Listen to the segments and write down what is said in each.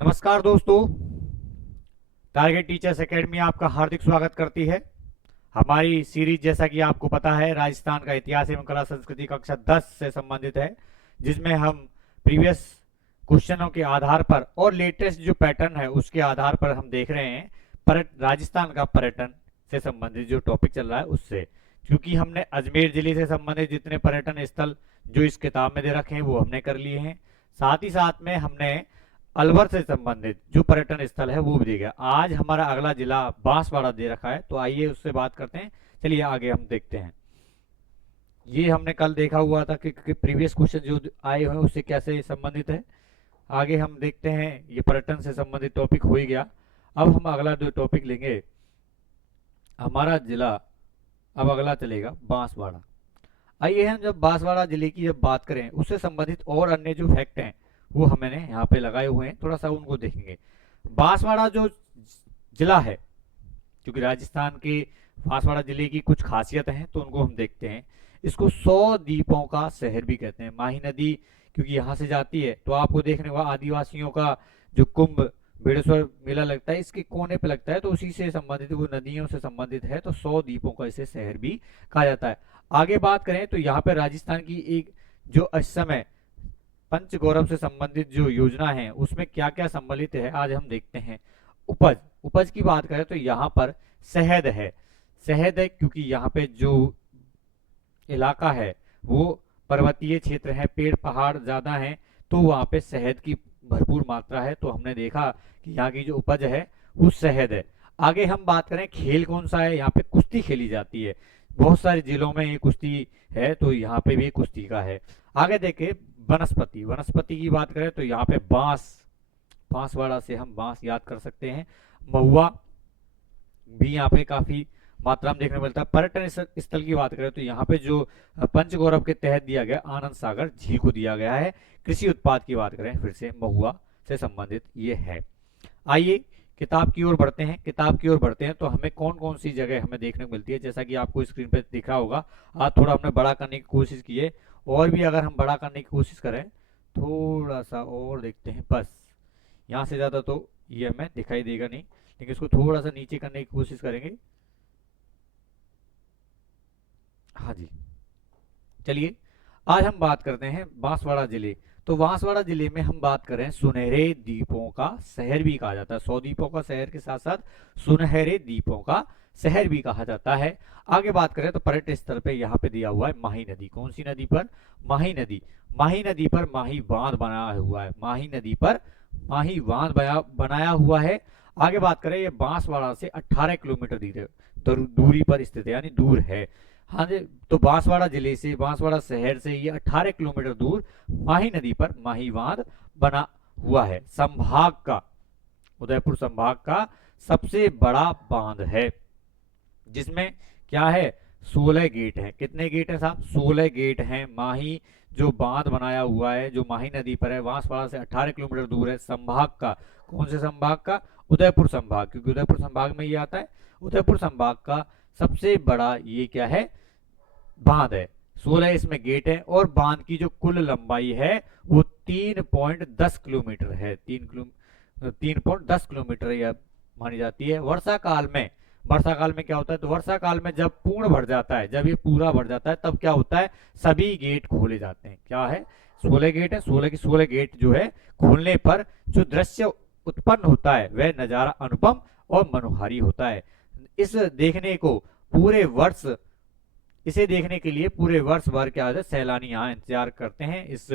नमस्कार दोस्तों। Target teachers academy आपका हार्दिक स्वागत करती है। हमारी सीरीज जैसा कि आपको पता है राजस्थान का इतिहास एवं कला संस्कृति कक्षा 10 से संबंधित है, जिसमें हम प्रीवियस क्वेश्चनों के आधार पर और लेटेस्ट जो पैटर्न है उसके आधार पर हम देख रहे हैं राजस्थान का पर्यटन से संबंधित जो टॉपिक चल रहा है उससे। क्योंकि हमने अजमेर जिले से संबंधित जितने पर्यटन स्थल जो इस किताब में दे रखे हैं वो हमने कर लिए हैं, साथ ही साथ में हमने अलवर से संबंधित जो पर्यटन स्थल है वो भी दिया गया। आज हमारा अगला जिला बांसवाड़ा दे रखा है, तो आइए उससे बात करते हैं। चलिए आगे हम देखते हैं। ये हमने कल देखा हुआ था कि प्रीवियस क्वेश्चन जो आए हुए हैं उससे कैसे संबंधित है। आगे हम देखते हैं, ये पर्यटन से संबंधित टॉपिक हो ही गया। अब हम अगला जो टॉपिक लेंगे, हमारा जिला अब अगला चलेगा बांसवाड़ा। आइए हम जब बांसवाड़ा जिले की जब बात करें उससे संबंधित और अन्य जो फैक्ट हैं वो हमने यहाँ पे लगाए हुए हैं, थोड़ा सा उनको देखेंगे। बांसवाड़ा जो जिला है, क्योंकि राजस्थान के बांसवाड़ा जिले की कुछ खासियत हैं तो उनको हम देखते हैं। इसको 100 द्वीपों का शहर भी कहते हैं। माही नदी क्योंकि यहाँ से जाती है, तो आपको देखने को आदिवासियों का जो कुंभ बेड़ेश्वर मेला लगता है इसके कोने पे लगता है, तो उसी से संबंधित वो नदियों से संबंधित है, तो 100 द्वीपों का इसे शहर भी कहा जाता है। आगे बात करें तो यहाँ पे राजस्थान की एक जो इस समय पंचगौरव से संबंधित जो योजना है उसमें क्या क्या सम्मिलित है आज हम देखते हैं। उपज उपज की बात करें तो यहाँ पर शहद है। शहद है क्योंकि यहाँ पे जो इलाका है वो पर्वतीय क्षेत्र है, पेड़ पहाड़ ज्यादा हैं, तो वहाँ पे शहद की भरपूर मात्रा है। तो हमने देखा कि यहाँ की जो उपज है वो शहद है। आगे हम बात करें खेल कौन सा है, यहाँ पे कुश्ती खेली जाती है। बहुत सारे जिलों में ये कुश्ती है, तो यहाँ पे भी कुश्ती का है। आगे देखे वनस्पति वनस्पति की बात करें तो यहाँ पे बांस, बांसवाड़ा से हम बांस याद कर सकते हैं। महुआ भी यहाँ पे काफी मात्रा में देखने को मिलता है। पर्यटन स्थल की बात करें तो यहाँ पे जो पंचगौरव के तहत दिया गया आनंद सागर झील को दिया गया है। कृषि उत्पाद की बात करें फिर से महुआ से संबंधित ये है। आइए किताब की ओर बढ़ते हैं। किताब की ओर बढ़ते हैं तो हमें कौन कौन सी जगह हमें देखने को मिलती है, जैसा कि आपको स्क्रीन पे दिख रहा होगा। आज थोड़ा हमने बड़ा करने की कोशिश की है, और भी अगर हम बड़ा करने की कोशिश करें थोड़ा सा और देखते हैं, बस यहाँ से ज़्यादा तो ये हमें दिखाई देगा नहीं, लेकिन इसको थोड़ा सा नीचे करने की कोशिश करेंगे। हाँ जी, चलिए आज हम बात करते हैं बांसवाड़ा जिले। तो बांसवाड़ा जिले में हम बात करें, सुनहरे द्वीपों का शहर भी कहा जाता है। 100 द्वीपों का शहर के साथ साथ सुनहरे द्वीपों का शहर भी कहा जाता है। आगे बात करें तो पर्यटन स्थल पे यहाँ पे दिया हुआ है माही नदी। कौन सी नदी पर? माही नदी। माही नदी पर माही बांध बनाया हुआ है। माही नदी पर माही बांध बनाया हुआ है। आगे बात करें, ये बांसवाड़ा से 18 किलोमीटर दूरी पर स्थित है, यानी दूर है। हाँ जी, तो बांसवाड़ा जिले से, बांसवाड़ा शहर से ये 18 किलोमीटर दूर माही नदी पर माही बांध बना हुआ है। संभाग का, उदयपुर संभाग का सबसे बड़ा बांध है, जिसमें क्या है, 16 गेट हैं। कितने गेट हैं साहब? 16 गेट हैं। माही जो बांध बनाया हुआ है जो माही नदी पर है, बांसवाड़ा से 18 किलोमीटर दूर है। संभाग का, कौन से संभाग का? उदयपुर संभाग, क्योंकि उदयपुर संभाग में ये आता है। उदयपुर संभाग का सबसे बड़ा ये क्या है, बांध है। 16 इसमें गेट है, और बांध की जो कुल लंबाई है वो 3.10 किलोमीटर है। 3.10 किलोमीटर यह मानी जाती है। वर्षा काल में, वर्षा काल में क्या होता है, तो वर्षा काल में जब पूर्ण भर जाता है, जब ये पूरा भर जाता है तब क्या होता है, सभी गेट खोले जाते हैं। क्या है? 16 गेट है। 16 की 16 गेट जो है खोलने पर जो दृश्य उत्पन्न होता है वह नजारा अनुपम और मनोहारी होता है। इस देखने को पूरे वर्ष, इसे देखने के लिए पूरे वर्ष भर क्या है, सैलानी यहाँ इंतजार करते हैं इस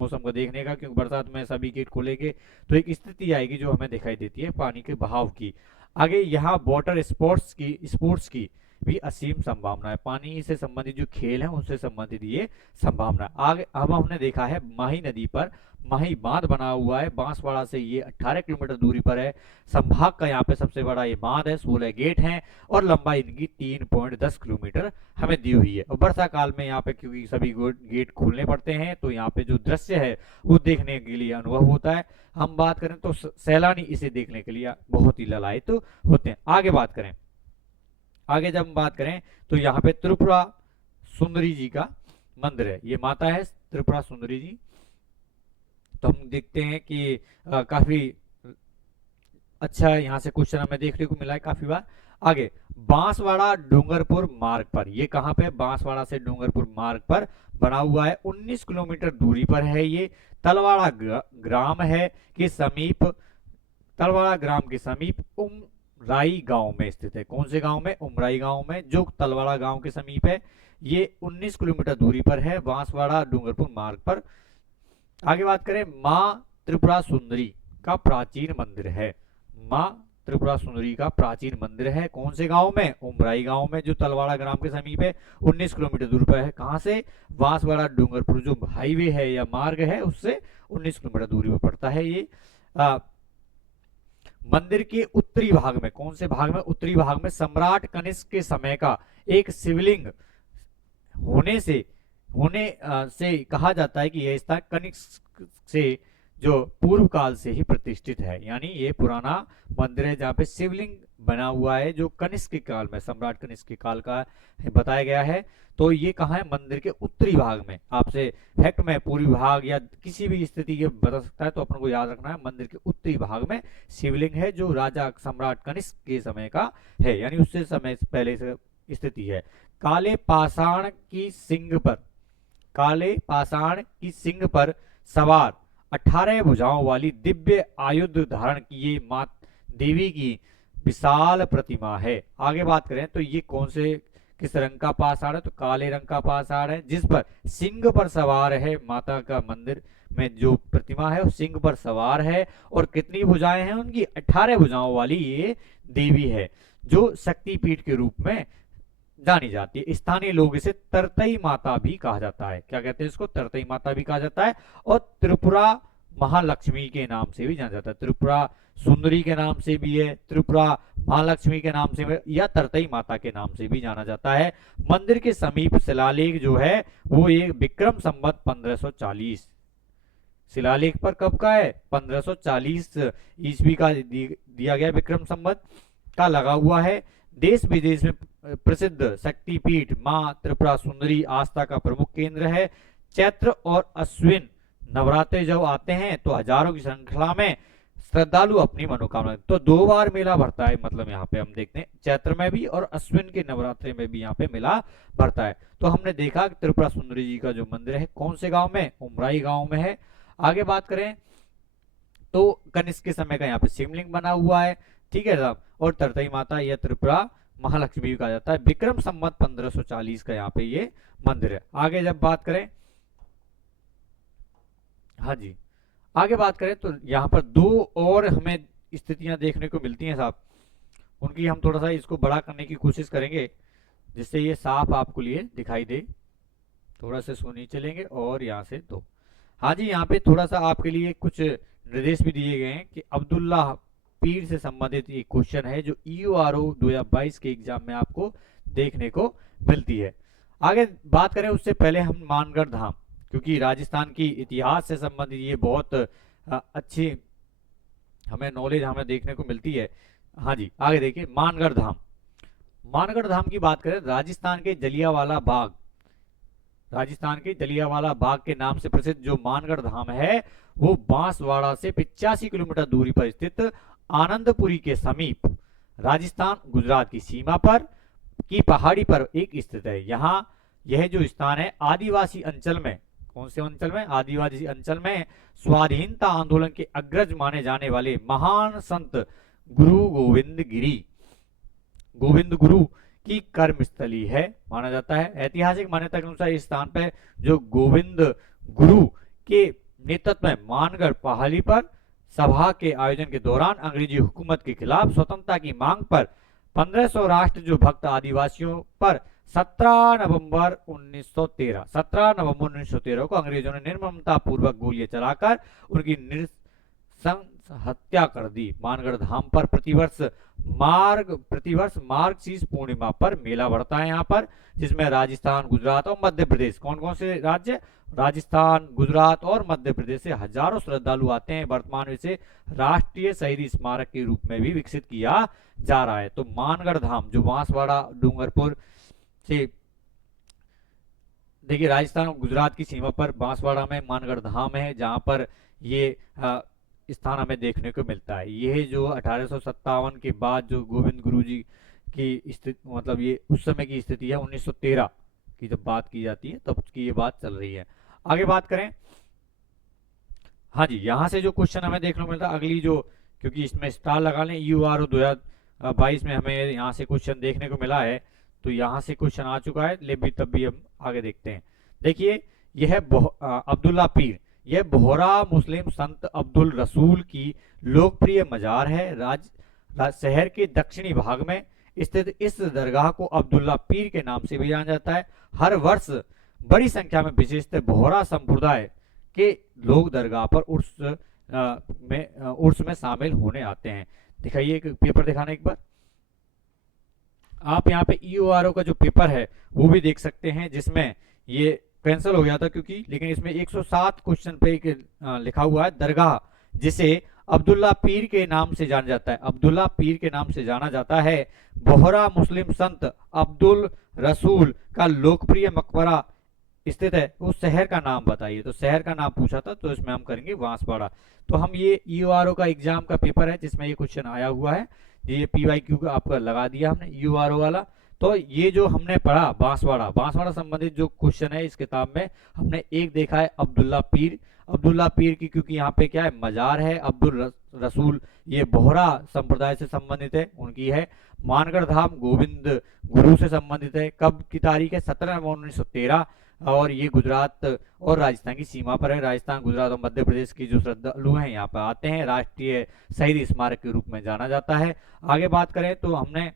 मौसम को देखने का, क्योंकि बरसात में सभी गेट खोलेंगे तो एक स्थिति आएगी जो हमें दिखाई देती है पानी के बहाव की। आगे यहाँ वाटर स्पोर्ट्स की भी असीम संभावना है। पानी से संबंधित जो खेल है उनसे संबंधित ये संभावना। आगे अब हमने देखा है माही नदी पर माही बांध बना हुआ है। बांसवाड़ा से ये 18 किलोमीटर दूरी पर है। संभाग का यहाँ पे सबसे बड़ा ये बांध है। 16 गेट हैं और लंबाई इनकी 3.10 किलोमीटर हमें दी हुई है। और वर्षा काल में यहाँ पे क्योंकि सभी गेट खोलने पड़ते हैं, तो यहाँ पे जो दृश्य है वो देखने के लिए अनुभव होता है। हम बात करें तो सैलानी इसे देखने के लिए बहुत ही ललायित तो होते हैं। आगे बात करें, आगे जब हम बात करें तो यहाँ पे त्रिपुरा सुंदरी जी का मंदिर है। ये माता है त्रिपुरा सुंदरी जी। तो हम देखते हैं कि काफी अच्छा यहाँ से क्वेश्चन हमें देखने को मिला है काफी बार। आगे, बांसवाड़ा डूंगरपुर मार्ग पर, ये कहाँ पे, बांसवाड़ा से डूंगरपुर मार्ग पर बना हुआ है, 19 किलोमीटर दूरी पर है ये। तलवाड़ा ग्राम है के समीप, तलवाड़ा ग्राम के समीप उमराई गांव में स्थित है। कौन से गांव में, उमराई गांव में, जो तलवाड़ा गांव के समीप है। ये 19 किलोमीटर दूरी पर है, बांसवाड़ा डूंगरपुर मार्ग पर। आगे बात करें, माँ त्रिपुरा सुंदरी का प्राचीन मंदिर है। माँ त्रिपुरा सुंदरी का प्राचीन मंदिर है कौन से गांव में, उमराई गांव में, जो तलवाड़ा ग्राम के समीप है, 19 किलोमीटर दूर पर है। कहां से, बांसवाड़ा डूंगरपुर जो हाईवे है या मार्ग है उससे 19 किलोमीटर दूरी पर पड़ता है ये। मंदिर के उत्तरी भाग में, कौन से भाग में, उत्तरी भाग में सम्राट कनिष्क के समय का एक शिवलिंग होने से कहा जाता है कि यह स्थान कनिष्क से जो पूर्व काल से ही प्रतिष्ठित है। यानी ये पुराना मंदिर है जहाँ पे शिवलिंग बना हुआ है जो कनिष्क के काल में, सम्राट कनिष्क के काल का बताया गया है। तो ये कहाँ है, मंदिर के उत्तरी भाग में। आपसे फैक्ट में पूर्वी भाग या किसी भी स्थिति ये बता सकता है, तो अपन को याद रखना है मंदिर के उत्तरी भाग में शिवलिंग है जो राजा सम्राट कनिष्क के समय का है, यानी उससे समय पहले से स्थिति है। काले पाषाण की सिंग पर, काले पाषाण की सिंग पर सवार 18 भुजाओं वाली दिव्य आयुध धारण किए मां देवी की विशाल प्रतिमा है। आगे बात करें तो ये कौन से किस रंग का पाषाण है, तो काले रंग का पाषाण है जिस पर सिंह पर सवार है। माता का मंदिर में जो प्रतिमा है वो सिंह पर सवार है और कितनी भुजाएं हैं उनकी, 18 भुजाओं वाली ये देवी है जो शक्तिपीठ के रूप में जानी जाती है। स्थानीय लोग इसे तरतई माता भी कहा जाता है। क्या कहते हैं इसको, तरतई माता भी कहा जाता है। और त्रिपुरा महालक्ष्मी के नाम से भी जाना जाता है। त्रिपुरा सुंदरी के नाम से भी है, त्रिपुरा महालक्ष्मी के नाम से या तरतई माता के नाम से भी जाना जाता है। मंदिर के समीप शिलालेख जो है वो एक विक्रम संवत 1540, शिलालेख पर कब का है, 1540 ईस्वी का दिया गया विक्रम संवत का लगा हुआ है। देश विदेश में प्रसिद्ध शक्तिपीठ मां त्रिपुरा सुंदरी आस्था का प्रमुख केंद्र है। चैत्र और अश्विन नवरात्रे जब आते हैं तो हजारों की श्रृंखला में श्रद्धालु अपनी मनोकामना, तो 2 बार मेला भरता है। मतलब यहाँ पे हम देखते हैं चैत्र में भी और अश्विन के नवरात्रे में भी यहाँ पे मेला भरता है। तो हमने देखा कि त्रिपुरा सुंदरी जी का जो मंदिर है कौन से गांव में, उमराई गांव में है। आगे बात करें तो कनिष्क के समय का यहाँ पे शिवलिंग बना हुआ है, ठीक है साहब। और तरतई माता या त्रिपुरा महालक्ष्मी भी कहा जाता है। विक्रम संवत 1540 का यहाँ पे ये मंदिर है। आगे जब बात करें, हाँ जी, आगे बात करें तो यहाँ पर 2 और हमें स्थितियां देखने को मिलती हैं साहब, उनकी हम थोड़ा सा इसको बड़ा करने की कोशिश करेंगे जिससे ये साफ आपको लिए दिखाई दे। थोड़ा सा इसको नीचे लेंगे और यहाँ से 2। हाँ जी, यहाँ पे थोड़ा सा आपके लिए कुछ निर्देश भी दिए गए हैं कि अब्दुल्ला पीर से संबंधित एक क्वेश्चन है जो EORO 2022 के एग्जाम में आपको देखने को मिलती है। आगे बात करें उससे पहले हम मानगढ़ धाम, क्योंकि राजस्थान की इतिहास से संबंधित ये बहुत अच्छी हमें नॉलेज हमें देखने को मिलती है। हाँ जी, आगे देखिए मानगढ़ धाम। मानगढ़ धाम की बात करें, राजस्थान के जलियांवाला बाग, राजस्थान के जलियांवाला बाग के नाम से प्रसिद्ध जो मानगढ़ धाम है वो बांसवाड़ा से 85 किलोमीटर दूरी पर स्थित आनंदपुरी के समीप राजस्थान गुजरात की सीमा पर की पहाड़ी पर एक स्थित है। यहाँ यह जो स्थान है आदिवासी अंचल में, कौन से अंचल में, आदिवासी अंचल में स्वाधीनता आंदोलन के अग्रज माने जाने वाले महान संत गुरु गोविंद गुरु की कर्मस्थली है माना जाता है। ऐतिहासिक मान्यता के अनुसार इस स्थान पर जो गोविंद गुरु के नेतृत्व में मानगढ़ पहाड़ी पर सभा के आयोजन के दौरान अंग्रेजी हुकूमत के खिलाफ स्वतंत्रता की मांग पर 1500 राष्ट्र जो भक्त आदिवासियों पर 17 नवंबर 1913 को अंग्रेजों ने निर्ममता पूर्वक गोलियां चलाकर उनकी हत्या कर दी। मानगढ़ धाम पर प्रतिवर्ष मार्गशीर्ष पूर्णिमा पर मेला बढ़ता है यहाँ पर, जिसमें राजस्थान, गुजरात और मध्य प्रदेश, कौन कौन से राज्य, राजस्थान, गुजरात और मध्य प्रदेश से हजारों श्रद्धालु आते हैं। वर्तमान में इसे राष्ट्रीय शहीद स्मारक के रूप में भी विकसित किया जा रहा है। तो मानगढ़ धाम जो बांसवाड़ा डूंगरपुर से, देखिए राजस्थान और गुजरात की सीमा पर बांसवाड़ा में मानगढ़ धाम है जहां पर ये स्थान हमें देखने को मिलता है। यह जो 1857 के बाद जो गोविंद गुरु जी की स्थिति, मतलब ये उस समय की स्थिति है, 1913 की जब बात की जाती है तब की ये बात चल रही है। आगे बात करें, हाँ जी, यहाँ से जो क्वेश्चन हमें देखने को मिलता है अगली जो, क्योंकि इसमें स्टार लगा लें, URO 2022 में हमें यहाँ से क्वेश्चन देखने को मिला है, तो यहाँ से क्वेश्चन आ चुका है, ले भी तब भी हम आगे देखते हैं। देखिए, यह अब्दुल्ला पीर, यह बोहरा मुस्लिम संत अब्दुल रसूल की लोकप्रिय मजार है। शहर के दक्षिणी भाग में स्थित इस दरगाह को अब्दुल्ला पीर के नाम से भी जाना जाता है। हर वर्ष बड़ी संख्या में विशेषतः बोहरा संप्रदाय के लोग दरगाह पर उर्स में शामिल होने आते हैं। दिखाइए पेपर दिखाना एक बार। आप यहाँ पे EORO का जो पेपर है वो भी देख सकते हैं, जिसमें ये कैंसिल हो गया था क्योंकि, लेकिन इसमें 107 क्वेश्चन पे लिखा हुआ है दरगाह जिसे अब्दुल्ला पीर के नाम से जाना जाता है, अब्दुल्ला पीर के नाम से जाना जाता है। बोहरा मुस्लिम संत अब्दुल रसूल का लोकप्रिय मकबरा स्थित है। उस शहर का नाम बताइए, तो शहर का नाम पूछा था, तो इसमें हम करेंगे बांसवाड़ा। तो हम ये EORO का एग्जाम का पेपर है जिसमें ये क्वेश्चन आया हुआ है, ये PYQ का आपका लगा दिया हमने EORO वाला। तो ये जो हमने पढ़ा बांसवाड़ा, बांसवाड़ा संबंधित जो क्वेश्चन है इस किताब में हमने एक देखा है अब्दुल्ला पीर, अब्दुल्ला पीर की, क्योंकि यहाँ पे क्या है मजार है, अब्दुल रसूल ये बोहरा संप्रदाय से संबंधित है, उनकी है। मानगढ़ धाम गोविंद गुरु से संबंधित है। कब की तारीख है? 17 नवंबर 1913, और ये गुजरात और राजस्थान की सीमा पर है। राजस्थान, गुजरात और मध्य प्रदेश की जो श्रद्धालु हैं यहाँ पर आते हैं। राष्ट्रीय शहीद स्मारक के रूप में जाना जाता है। आगे बात करें तो हमने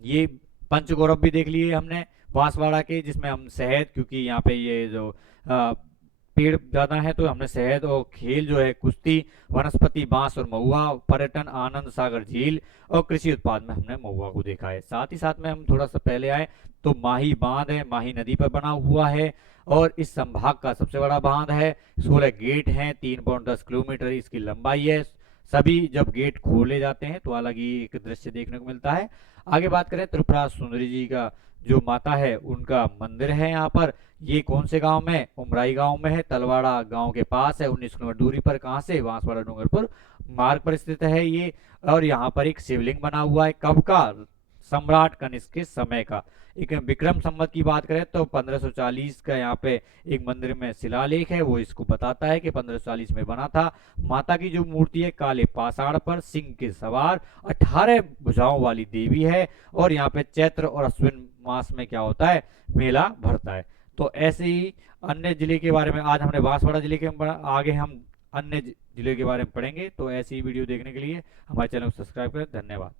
ये पंचगौरव भी देख लिए हमने बांसवाड़ा के, जिसमें हम शहद, क्योंकि यहाँ पे ये जो पेड़ ज्यादा है तो हमने शहद, और खेल जो है कुश्ती, वनस्पति बांस और महुआ, पर्यटन आनंद सागर झील, और कृषि उत्पाद में हमने महुआ को देखा है। साथ ही साथ में हम थोड़ा सा पहले आए तो माही बांध है, माही नदी पर बना हुआ है और इस संभाग का सबसे बड़ा बांध है। 16 गेट हैं, 3.10 किलोमीटर इसकी लंबाई है। सभी जब गेट खोले जाते हैं तो अलग ही एक दृश्य देखने को मिलता है। आगे बात करें, त्रिपुरा सुंदरी जी का जो माता है उनका मंदिर है यहाँ पर। ये कौन से गांव में? उमराई गांव में है, तलवाड़ा गांव के पास है, 19 किलोमीटर दूरी पर। कहाँ से? बांसवाड़ा डूंगरपुर मार्ग पर स्थित है ये। और यहाँ पर एक शिवलिंग बना हुआ है, कब का? सम्राट कनिष्क के समय का। एक विक्रम संवत की बात करें तो 1540 का यहाँ पे एक मंदिर में शिलालेख है, वो इसको बताता है कि 1540 में बना था। माता की जो मूर्ति है काले पाषाण पर सिंह के सवार 18 भुजाओं वाली देवी है। और यहाँ पे चैत्र और अश्विन मास में क्या होता है? मेला भरता है। तो ऐसे ही अन्य जिले के बारे में आज हमने बांसवाड़ा जिले के आगे हम अन्य जिले के बारे में पढ़ेंगे। तो ऐसी ही वीडियो देखने के लिए हमारे चैनल को सब्सक्राइब करें। धन्यवाद।